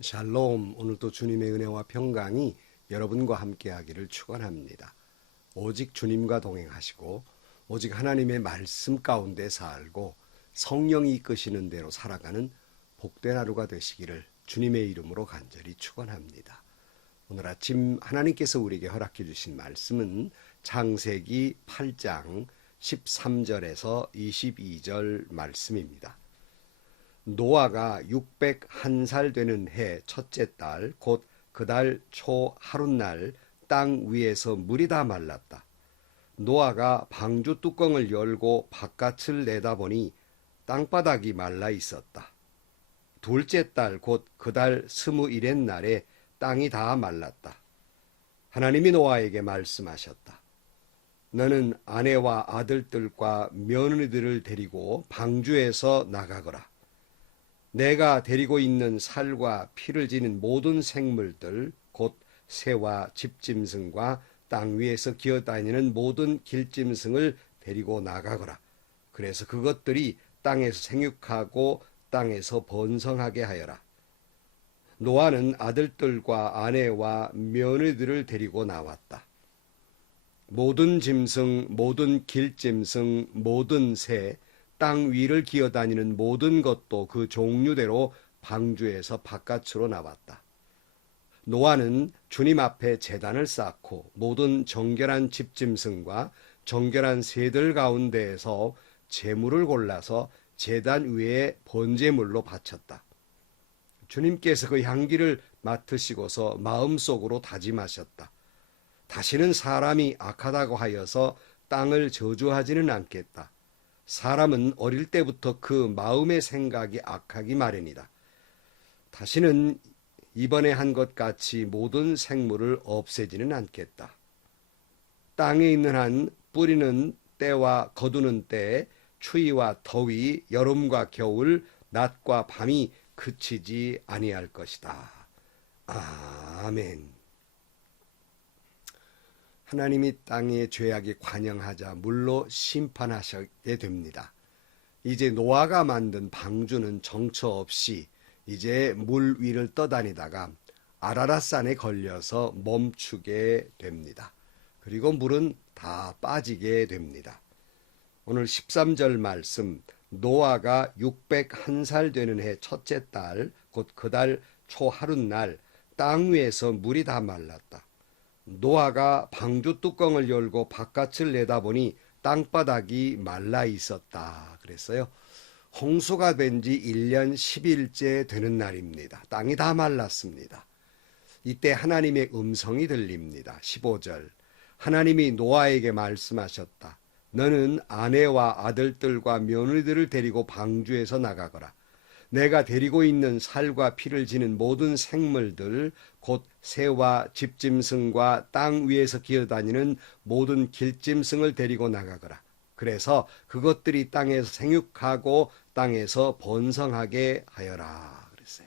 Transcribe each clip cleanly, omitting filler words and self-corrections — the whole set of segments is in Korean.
샬롬, 오늘도 주님의 은혜와 평강이 여러분과 함께하기를 축원합니다. 오직 주님과 동행하시고 오직 하나님의 말씀 가운데 살고 성령이 이끄시는 대로 살아가는 복된 하루가 되시기를 주님의 이름으로 간절히 축원합니다. 오늘 아침 하나님께서 우리에게 허락해 주신 말씀은 창세기 8장 13절에서 22절 말씀입니다. 노아가 601살 되는 해 첫째 달 곧 그 달 초 하룻날 땅 위에서 물이 다 말랐다. 노아가 방주 뚜껑을 열고 바깥을 내다보니 땅바닥이 말라 있었다. 둘째 달 곧 그 달 21의 날에 땅이 다 말랐다. 하나님이 노아에게 말씀하셨다. 너는 아내와 아들들과 며느리들을 데리고 방주에서 나가거라. 내가 데리고 있는 살과 피를 지닌 모든 생물들 곧 새와 집짐승과 땅 위에서 기어다니는 모든 길짐승을 데리고 나가거라. 그래서 그것들이 땅에서 생육하고 땅에서 번성하게 하여라. 노아는 아들들과 아내와 며느리들을 데리고 나왔다. 모든 짐승, 모든 길짐승, 모든 새, 땅 위를 기어다니는 모든 것도 그 종류대로 방주에서 바깥으로 나왔다. 노아는 주님 앞에 제단을 쌓고 모든 정결한 집짐승과 정결한 새들 가운데에서 제물을 골라서 제단 위에 번제물로 바쳤다. 주님께서 그 향기를 맡으시고서 마음속으로 다짐하셨다. 다시는 사람이 악하다고 하여서 땅을 저주하지는 않겠다. 사람은 어릴 때부터 그 마음의 생각이 악하기 마련이다. 다시는 이번에 한 것 같이 모든 생물을 없애지는 않겠다. 땅에 있는 한 뿌리는 때와 거두는 때에 추위와 더위, 여름과 겨울, 낮과 밤이 그치지 아니할 것이다. 아멘. 하나님이 땅의 죄악에 관영하자 물로 심판하시게 됩니다. 이제 노아가 만든 방주는 정처 없이 이제 물 위를 떠다니다가 아라랏산에 걸려서 멈추게 됩니다. 그리고 물은 다 빠지게 됩니다. 오늘 13절 말씀, 노아가 601살 되는 해 첫째 달 곧 그 달 초 하룻날 땅 위에서 물이 다 말랐다. 노아가 방주 뚜껑을 열고 바깥을 내다보니 땅바닥이 말라 있었다. 그랬어요. 홍수가 된 지 1년 10일째 되는 날입니다. 땅이 다 말랐습니다. 이때 하나님의 음성이 들립니다. 15절. 하나님이 노아에게 말씀하셨다. 너는 아내와 아들들과 며느리들을 데리고 방주에서 나가거라. 내가 데리고 있는 살과 피를 지닌 모든 생물들 곧 새와 집짐승과 땅 위에서 기어다니는 모든 길짐승을 데리고 나가거라. 그래서 그것들이 땅에서 생육하고 땅에서 번성하게 하여라. 그랬어요.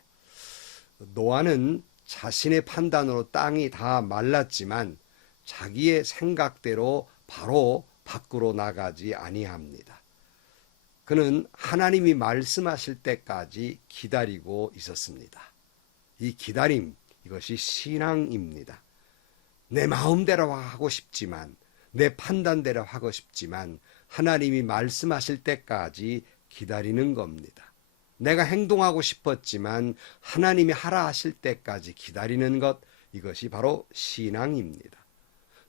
노아는 자신의 판단으로 땅이 다 말랐지만 자기의 생각대로 바로 밖으로 나가지 아니합니다. 그는 하나님이 말씀하실 때까지 기다리고 있었습니다. 이 기다림, 이것이 신앙입니다. 내 마음대로 하고 싶지만, 내 판단대로 하고 싶지만 하나님이 말씀하실 때까지 기다리는 겁니다. 내가 행동하고 싶었지만 하나님이 하라 하실 때까지 기다리는 것, 이것이 바로 신앙입니다.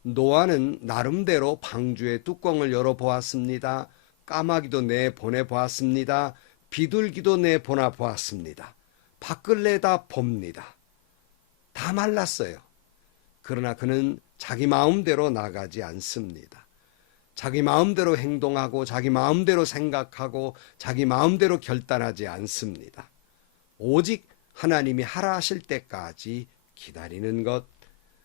노아는 나름대로 방주의 뚜껑을 열어보았습니다. 까마귀도 내보내보았습니다. 비둘기도 내보내보았습니다. 밖을 내다봅니다. 다 말랐어요. 그러나 그는 자기 마음대로 나가지 않습니다. 자기 마음대로 행동하고 자기 마음대로 생각하고 자기 마음대로 결단하지 않습니다. 오직 하나님이 하라 하실 때까지 기다리는 것,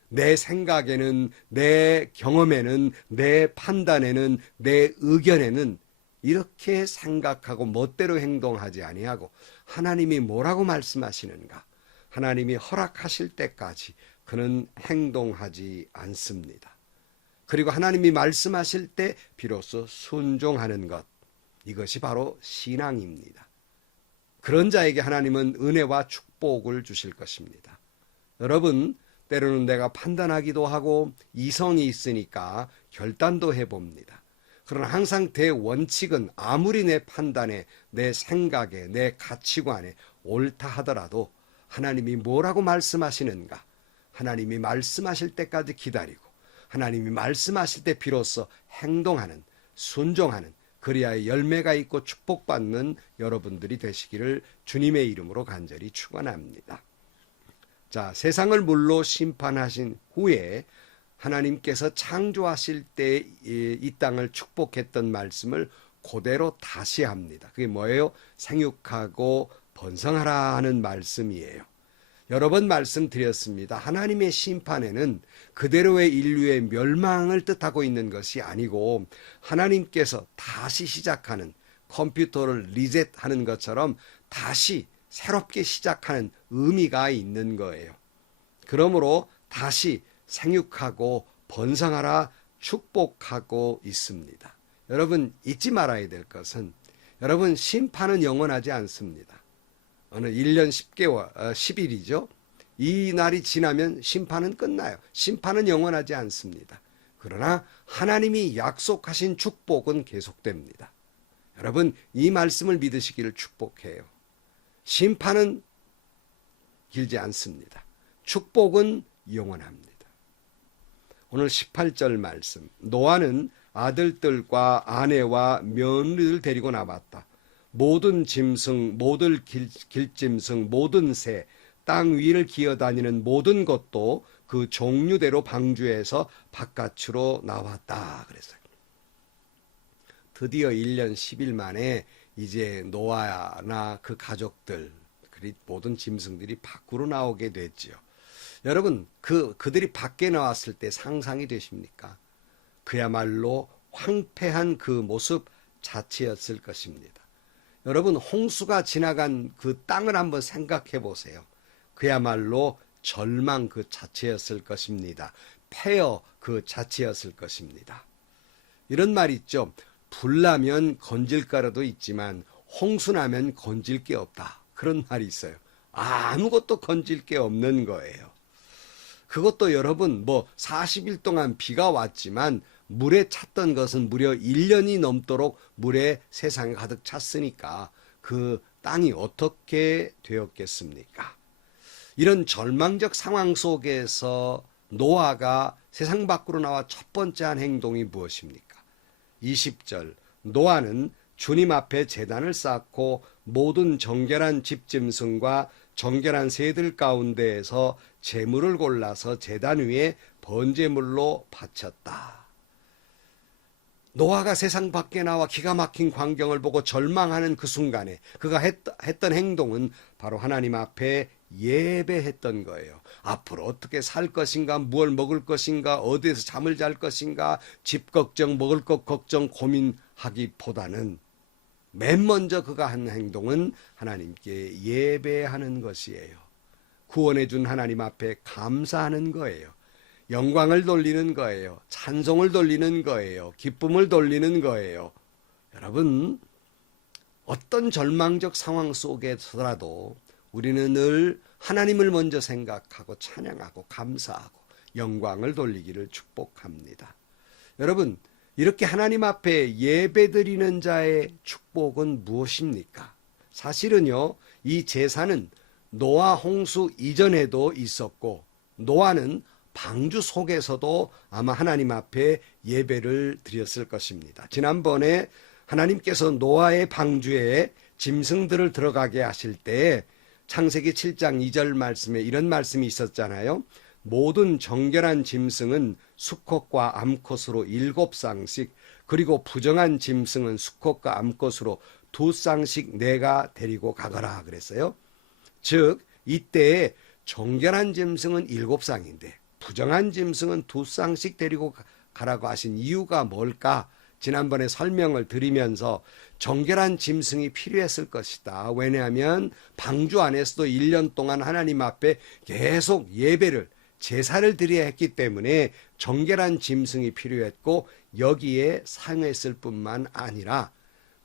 내 생각에는, 내 경험에는, 내 판단에는, 내 의견에는 이렇게 생각하고 멋대로 행동하지 아니하고 하나님이 뭐라고 말씀하시는가, 하나님이 허락하실 때까지 그는 행동하지 않습니다. 그리고 하나님이 말씀하실 때 비로소 순종하는 것, 이것이 바로 신앙입니다. 그런 자에게 하나님은 은혜와 축복을 주실 것입니다. 여러분, 때로는 내가 판단하기도 하고 이성이 있으니까 결단도 해봅니다. 그러나 항상 대원칙은 아무리 내 판단에, 내 생각에, 내 가치관에 옳다 하더라도 하나님이 뭐라고 말씀하시는가? 하나님이 말씀하실 때까지 기다리고 하나님이 말씀하실 때 비로소 행동하는, 순종하는, 그리하여 열매가 있고 축복받는 여러분들이 되시기를 주님의 이름으로 간절히 축원합니다. 자, 세상을 물로 심판하신 후에 하나님께서 창조하실 때 이 땅을 축복했던 말씀을 그대로 다시 합니다. 그게 뭐예요? 생육하고 번성하라 하는 말씀이에요. 여러 번 말씀드렸습니다. 하나님의 심판에는 그대로의 인류의 멸망을 뜻하고 있는 것이 아니고 하나님께서 다시 시작하는, 컴퓨터를 리셋하는 것처럼 다시 새롭게 시작하는 의미가 있는 거예요. 그러므로 다시 생육하고 번성하라 축복하고 있습니다. 여러분 잊지 말아야 될 것은 여러분 심판은 영원하지 않습니다. 어느 1년 10개월, 10일이죠. 이 날이 지나면 심판은 끝나요. 심판은 영원하지 않습니다. 그러나 하나님이 약속하신 축복은 계속됩니다. 여러분 이 말씀을 믿으시기를 축복해요. 심판은 길지 않습니다. 축복은 영원합니다. 오늘 18절 말씀. 노아는 아들들과 아내와 며느리를 데리고 나왔다. 모든 짐승, 모든 길짐승, 모든 새, 땅 위를 기어다니는 모든 것도 그 종류대로 방주에서 바깥으로 나왔다. 그랬어요. 드디어 1년 10일 만에 이제 노아나 그 가족들, 모든 짐승들이 밖으로 나오게 됐지요. 여러분, 그들이 밖에 나왔을 때 상상이 되십니까? 그야말로 황폐한 그 모습 자체였을 것입니다. 여러분, 홍수가 지나간 그 땅을 한번 생각해 보세요. 그야말로 절망 그 자체였을 것입니다. 폐허 그 자체였을 것입니다. 이런 말 있죠. 불나면 건질 가루도 있지만 홍수 나면 건질 게 없다. 그런 말이 있어요. 아무것도 건질 게 없는 거예요. 그것도 여러분 40일 동안 비가 왔지만 물에 찼던 것은 무려 1년이 넘도록 물에 세상에 가득 찼으니까 그 땅이 어떻게 되었겠습니까? 이런 절망적 상황 속에서 노아가 세상 밖으로 나와 첫 번째 한 행동이 무엇입니까? 20절 노아는 주님 앞에 제단을 쌓고 모든 정결한 집짐승과 정결한 새들 가운데에서 제물을 골라서 제단 위에 번제물로 바쳤다. 노아가 세상 밖에 나와 기가 막힌 광경을 보고 절망하는 그 순간에 그가 했던 행동은 바로 하나님 앞에 예배했던 거예요. 앞으로 어떻게 살 것인가, 무엇을 먹을 것인가, 어디에서 잠을 잘 것인가, 집 걱정, 먹을 것 걱정 고민하기보다는 맨 먼저 그가 한 행동은 하나님께 예배하는 것이에요. 구원해 준 하나님 앞에 감사하는 거예요. 영광을 돌리는 거예요. 찬송을 돌리는 거예요. 기쁨을 돌리는 거예요. 여러분, 어떤 절망적 상황 속에서라도 우리는 늘 하나님을 먼저 생각하고 찬양하고 감사하고 영광을 돌리기를 축복합니다. 여러분, 이렇게 하나님 앞에 예배드리는 자의 축복은 무엇입니까? 사실은요, 이 제사는 노아 홍수 이전에도 있었고 노아는 방주 속에서도 아마 하나님 앞에 예배를 드렸을 것입니다. 지난번에 하나님께서 노아의 방주에 짐승들을 들어가게 하실 때 창세기 7장 2절 말씀에 이런 말씀이 있었잖아요. 모든 정결한 짐승은 수컷과 암컷으로 7쌍씩, 그리고 부정한 짐승은 수컷과 암컷으로 2쌍씩 내가 데리고 가거라 그랬어요. 즉 이때 정결한 짐승은 7쌍인데 부정한 짐승은 2쌍씩 데리고 가라고 하신 이유가 뭘까? 지난번에 설명을 드리면서 정결한 짐승이 필요했을 것이다. 왜냐하면 방주 안에서도 1년 동안 하나님 앞에 계속 예배를, 제사를 드려야 했기 때문에 정결한 짐승이 필요했고 여기에 사용했을 뿐만 아니라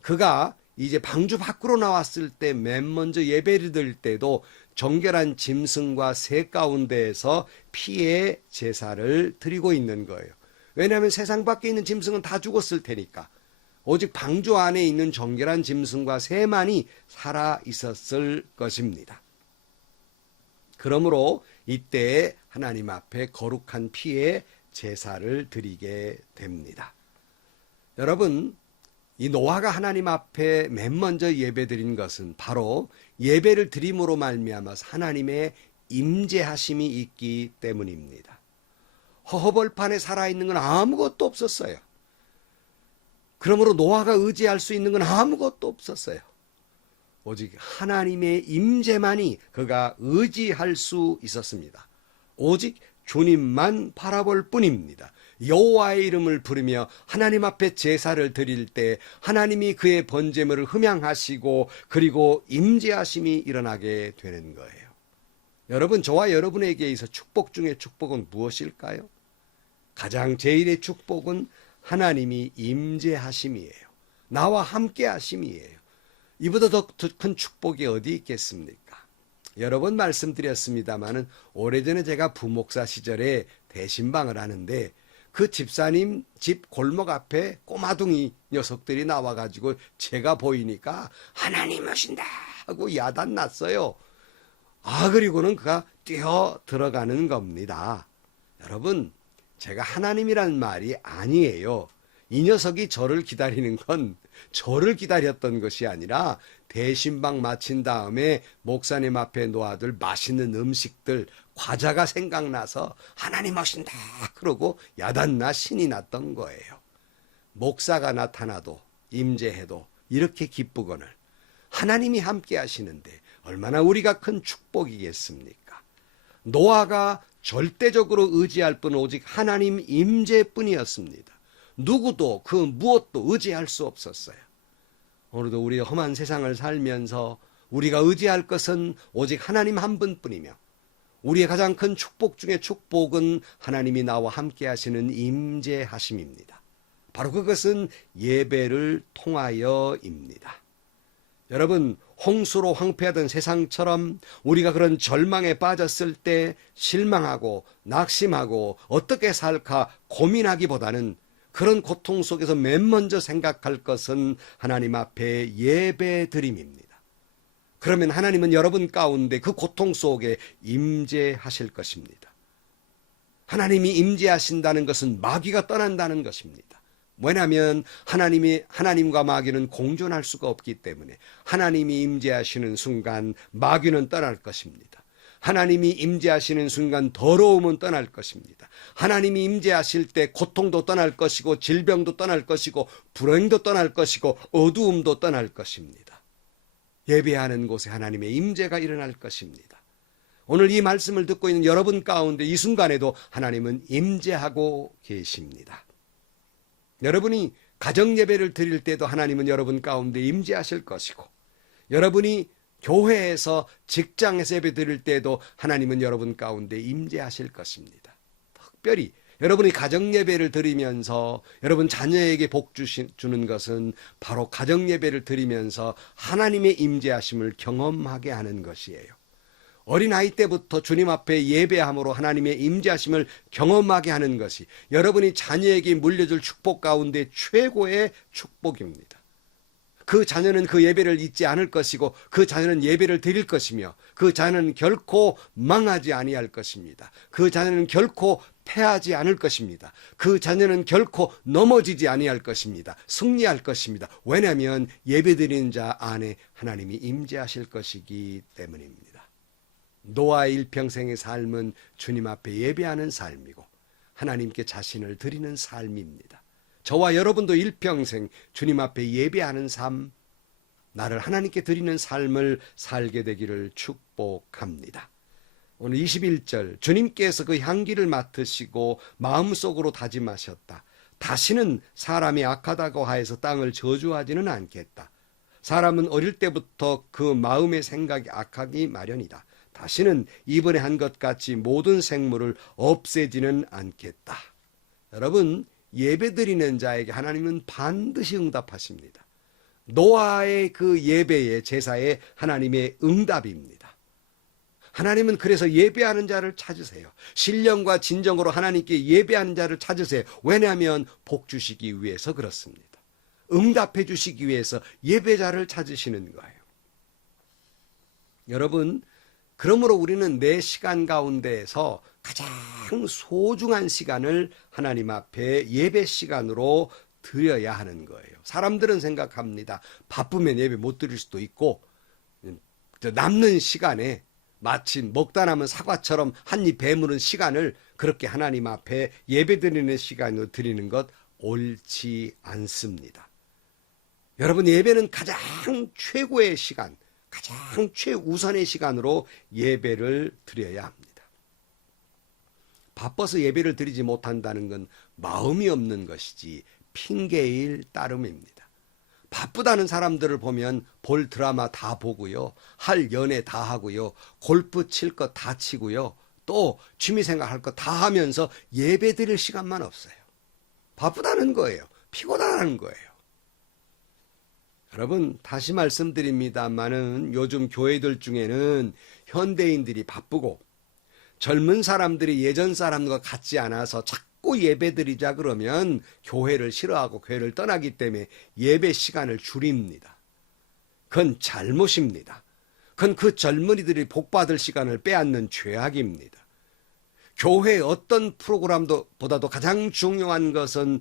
그가 이제 방주 밖으로 나왔을 때 맨 먼저 예배를 드릴 때도 정결한 짐승과 새 가운데에서 피의 제사를 드리고 있는 거예요. 왜냐하면 세상 밖에 있는 짐승은 다 죽었을 테니까. 오직 방주 안에 있는 정결한 짐승과 새만이 살아 있었을 것입니다. 그러므로 이때 하나님 앞에 거룩한 피의 제사를 드리게 됩니다. 여러분, 이 노아가 하나님 앞에 맨 먼저 예배드린 것은 바로 예배를 드림으로 말미암아서 하나님의 임재하심이 있기 때문입니다. 허허벌판에 살아있는 건 아무것도 없었어요. 그러므로 노아가 의지할 수 있는 건 아무것도 없었어요. 오직 하나님의 임재만이 그가 의지할 수 있었습니다. 오직 주님만 바라볼 뿐입니다. 여호와의 이름을 부르며 하나님 앞에 제사를 드릴 때 하나님이 그의 번제물을 흠양하시고 그리고 임재하심이 일어나게 되는 거예요. 여러분, 저와 여러분에게 있어 축복 중에 축복은 무엇일까요? 가장 제일의 축복은 하나님이 임재하심이에요. 나와 함께 하심이에요. 이보다 더 큰 축복이 어디 있겠습니까? 여러 번 말씀드렸습니다마는 오래전에 제가 부목사 시절에 대신방을 하는데 그 집사님 집 골목 앞에 꼬마둥이 녀석들이 나와가지고 제가 보이니까 하나님 오신다 하고 야단 났어요. 그리고는 그가 뛰어 들어가는 겁니다. 여러분, 제가 하나님이란 말이 아니에요. 이 녀석이 저를 기다리는 건 저를 기다렸던 것이 아니라 대신방 마친 다음에 목사님 앞에 놓아둘 맛있는 음식들, 과자가 생각나서 하나님 오신다 그러고 야단나 신이 났던 거예요. 목사가 나타나도 임재해도 이렇게 기쁘거늘 하나님이 함께 하시는데 얼마나 우리가 큰 축복이겠습니까? 노아가 절대적으로 의지할 분은 오직 하나님 임재뿐이었습니다. 누구도 그 무엇도 의지할 수 없었어요. 오늘도 우리 험한 세상을 살면서 우리가 의지할 것은 오직 하나님 한 분뿐이며 우리의 가장 큰 축복 중에 축복은 하나님이 나와 함께 하시는 임재하심입니다. 바로 그것은 예배를 통하여입니다. 여러분, 홍수로 황폐하던 세상처럼 우리가 그런 절망에 빠졌을 때 실망하고 낙심하고 어떻게 살까 고민하기보다는 그런 고통 속에서 맨 먼저 생각할 것은 하나님 앞에 예배드림입니다. 그러면 하나님은 여러분 가운데 그 고통 속에 임재하실 것입니다. 하나님이 임재하신다는 것은 마귀가 떠난다는 것입니다. 왜냐하면 하나님과 마귀는 공존할 수가 없기 때문에 하나님이 임재하시는 순간 마귀는 떠날 것입니다. 하나님이 임재하시는 순간 더러움은 떠날 것입니다. 하나님이 임재하실 때 고통도 떠날 것이고 질병도 떠날 것이고 불행도 떠날 것이고 어두움도 떠날 것입니다. 예배하는 곳에 하나님의 임재가 일어날 것입니다. 오늘 이 말씀을 듣고 있는 여러분 가운데 이 순간에도 하나님은 임재하고 계십니다. 여러분이 가정 예배를 드릴 때도 하나님은 여러분 가운데 임재하실 것이고 여러분이 교회에서 직장에서 예배 드릴 때도 하나님은 여러분 가운데 임재하실 것입니다. 특별히 여러분이 가정 예배를 드리면서 여러분 자녀에게 복 주는 것은 바로 가정 예배를 드리면서 하나님의 임재하심을 경험하게 하는 것이에요. 어린아이 때부터 주님 앞에 예배함으로 하나님의 임재하심을 경험하게 하는 것이 여러분이 자녀에게 물려줄 축복 가운데 최고의 축복입니다. 그 자녀는 그 예배를 잊지 않을 것이고 그 자녀는 예배를 드릴 것이며 그 자녀는 결코 망하지 아니할 것입니다. 그 자녀는 결코 패하지 않을 것입니다. 그 자녀는 결코 넘어지지 아니할 것입니다. 승리할 것입니다. 왜냐하면 예배드리는 자 안에 하나님이 임재하실 것이기 때문입니다. 노아의 일평생의 삶은 주님 앞에 예배하는 삶이고 하나님께 자신을 드리는 삶입니다. 저와 여러분도 일평생 주님 앞에 예배하는 삶, 나를 하나님께 드리는 삶을 살게 되기를 축복합니다. 오늘 21절, 주님께서 그 향기를 맡으시고 마음속으로 다짐하셨다. 다시는 사람이 악하다고 하여서 땅을 저주하지는 않겠다. 사람은 어릴 때부터 그 마음의 생각이 악하기 마련이다. 다시는 이번에 한 것 같이 모든 생물을 없애지는 않겠다. 여러분, 예배드리는 자에게 하나님은 반드시 응답하십니다. 노아의 그 예배의 제사의 하나님의 응답입니다. 하나님은 그래서 예배하는 자를 찾으세요. 신령과 진정으로 하나님께 예배하는 자를 찾으세요. 왜냐하면 복 주시기 위해서 그렇습니다. 응답해 주시기 위해서 예배자를 찾으시는 거예요. 여러분, 그러므로 우리는 내 시간 가운데에서 가장 소중한 시간을 하나님 앞에 예배 시간으로 드려야 하는 거예요. 사람들은 생각합니다. 바쁘면 예배 못 드릴 수도 있고, 남는 시간에 마치 먹다 남은 사과처럼 한 입 배무는 시간을 그렇게 하나님 앞에 예배 드리는 시간으로 드리는 것 옳지 않습니다. 여러분, 예배는 가장 최고의 시간, 가장 최우선의 시간으로 예배를 드려야 합니다. 바빠서 예배를 드리지 못한다는 건 마음이 없는 것이지 핑계일 따름입니다. 바쁘다는 사람들을 보면 볼 드라마 다 보고요, 할 연애 다 하고요, 골프 칠 것 다 치고요, 또 취미생활 할 거 다 하면서 예배 드릴 시간만 없어요. 바쁘다는 거예요. 피곤하다는 거예요. 여러분, 다시 말씀드립니다만은 요즘 교회들 중에는 현대인들이 바쁘고 젊은 사람들이 예전 사람과 같지 않아서 자꾸 예배 드리자 그러면 교회를 싫어하고 교회를 떠나기 때문에 예배 시간을 줄입니다. 그건 잘못입니다. 그건 그 젊은이들이 복받을 시간을 빼앗는 죄악입니다. 교회의 어떤 프로그램도 보다도 가장 중요한 것은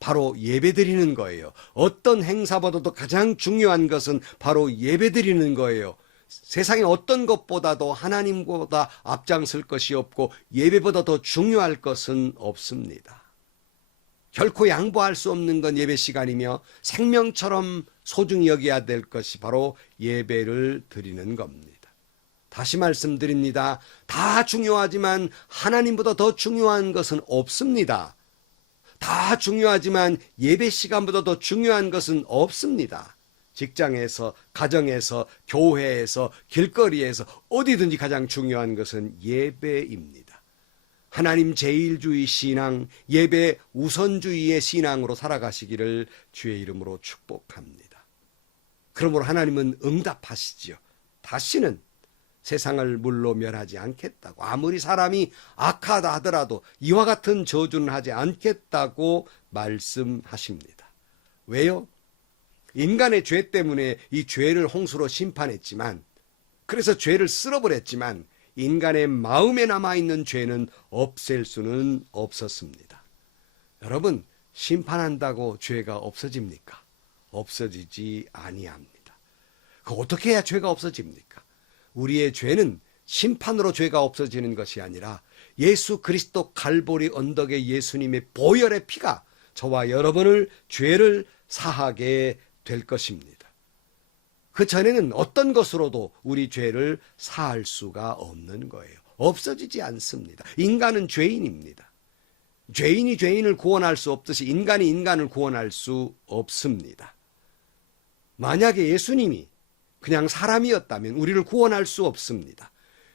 바로 예배드리는 거예요. 어떤 행사보다도 가장 중요한 것은 바로 예배드리는 거예요. 세상에 어떤 것보다도 하나님보다 앞장설 것이 없고 예배보다 더 중요할 것은 없습니다. 결코 양보할 수 없는 건 예배 시간이며 생명처럼 소중히 여겨야 될 것이 바로 예배를 드리는 겁니다. 다시 말씀드립니다. 다 중요하지만 하나님보다 더 중요한 것은 없습니다. 다 중요하지만 예배 시간보다 더 중요한 것은 없습니다. 직장에서, 가정에서, 교회에서, 길거리에서 어디든지 가장 중요한 것은 예배입니다. 하나님 제일주의 신앙, 예배 우선주의의 신앙으로 살아가시기를 주의 이름으로 축복합니다. 그러므로 하나님은 응답하시지요. 다시는 세상을 물로 멸하지 않겠다고, 아무리 사람이 악하다 하더라도 이와 같은 저주는 하지 않겠다고 말씀하십니다. 왜요? 인간의 죄 때문에 이 죄를 홍수로 심판했지만, 그래서 죄를 쓸어버렸지만 인간의 마음에 남아있는 죄는 없앨 수는 없었습니다. 여러분, 심판한다고 죄가 없어집니까? 없어지지 아니합니다. 그 어떻게 해야 죄가 없어집니까? 우리의 죄는 심판으로 죄가 없어지는 것이 아니라 예수 그리스도 갈보리 언덕의 예수님의 보혈의 피가 저와 여러분을 죄를 사하게 될 것입니다. 그 전에는 어떤 것으로도 우리 죄를 사할 수가 없는 거예요. 없어지지 않습니다. 인간은 죄인입니다. 죄인이 죄인을 구원할 수 없듯이 인간이 인간을 구원할 수 없습니다. 만약에 예수님이 그냥 사람이었다면 우리를 구원할 수 없습니다.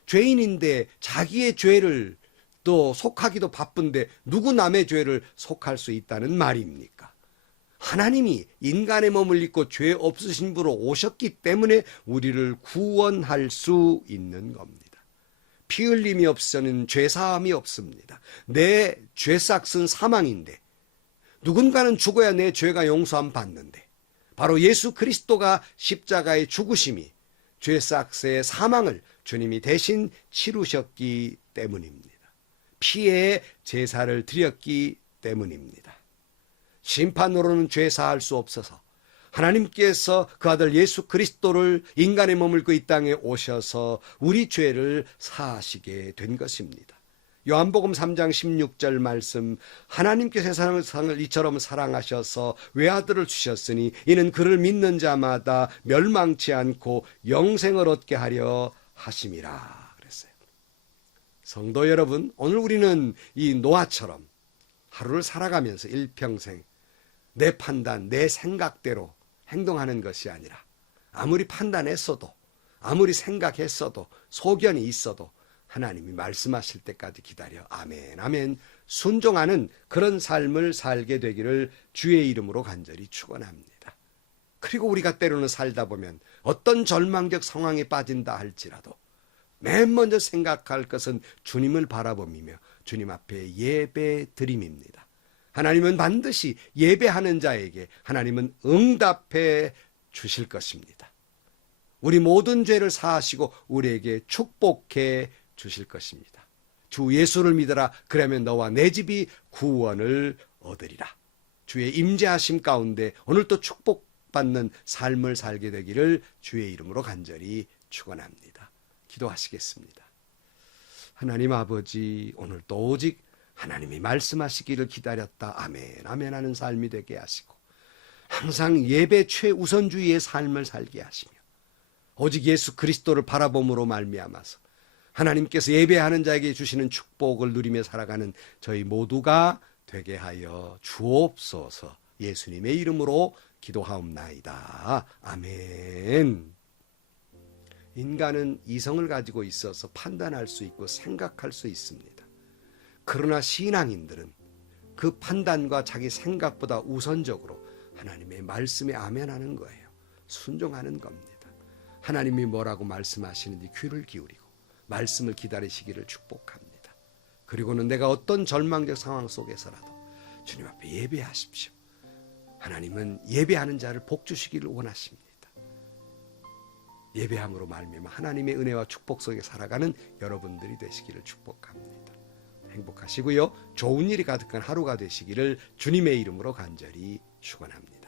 죄인인데 자기의 죄를 또 속하기도 바쁜데 누구 남의 죄를 속할 수 있다는 말입니까? 하나님이 인간의 몸을 입고 죄 없으신 분으로 오셨기 때문에 우리를 구원할 수 있는 겁니다. 피 흘림이 없으면 죄사함이 없습니다. 내 죄삭은 사망인데 누군가는 죽어야 내 죄가 용서함 받는데 바로 예수 그리스도가 십자가의 죽으심이 죄삭의 사망을 주님이 대신 치르셨기 때문입니다. 피의 제사를 드렸기 때문입니다. 심판으로는 죄 사할 수 없어서 하나님께서 그 아들 예수 그리스도를 인간의 몸을 입고 이 땅에 오셔서 우리 죄를 사하시게 된 것입니다. 요한복음 3장 16절 말씀, 하나님께서 세상을 이처럼 사랑하셔서 외아들을 주셨으니 이는 그를 믿는 자마다 멸망치 않고 영생을 얻게 하려 하심이라 그랬어요. 성도 여러분, 오늘 우리는 이 노아처럼 하루를 살아가면서 일평생 내 판단, 내 생각대로 행동하는 것이 아니라 아무리 판단했어도 아무리 생각했어도 소견이 있어도 하나님이 말씀하실 때까지 기다려 아멘 아멘 순종하는 그런 삶을 살게 되기를 주의 이름으로 간절히 축원합니다. 그리고 우리가 때로는 살다 보면 어떤 절망적 상황에 빠진다 할지라도 맨 먼저 생각할 것은 주님을 바라보며 주님 앞에 예배 드림입니다. 하나님은 반드시 예배하는 자에게 하나님은 응답해 주실 것입니다. 우리 모든 죄를 사하시고 우리에게 축복해 주실 것입니다. 주 예수를 믿어라. 그러면 너와 내 집이 구원을 얻으리라. 주의 임재하심 가운데 오늘도 축복받는 삶을 살게 되기를 주의 이름으로 간절히 축원합니다. 기도하시겠습니다. 하나님 아버지, 오늘도 오직 하나님이 말씀하시기를 기다렸다. 아멘, 아멘 하는 삶이 되게 하시고 항상 예배 최우선주의의 삶을 살게 하시며 오직 예수 그리스도를 바라봄으로 말미암아서 하나님께서 예배하는 자에게 주시는 축복을 누리며 살아가는 저희 모두가 되게 하여 주옵소서. 예수님의 이름으로 기도하옵나이다. 아멘. 인간은 이성을 가지고 있어서 판단할 수 있고 생각할 수 있습니다. 그러나 신앙인들은 그 판단과 자기 생각보다 우선적으로 하나님의 말씀에 아멘하는 거예요. 순종하는 겁니다. 하나님이 뭐라고 말씀하시는지 귀를 기울이고 말씀을 기다리시기를 축복합니다. 그리고는 내가 어떤 절망적 상황 속에서라도 주님 앞에 예배하십시오. 하나님은 예배하는 자를 복 주시기를 원하십니다. 예배함으로 말미암아 하나님의 은혜와 축복 속에 살아가는 여러분들이 되시기를 축복합니다. 행복하시고요. 좋은 일이 가득한 하루가 되시기를 주님의 이름으로 간절히 축원합니다.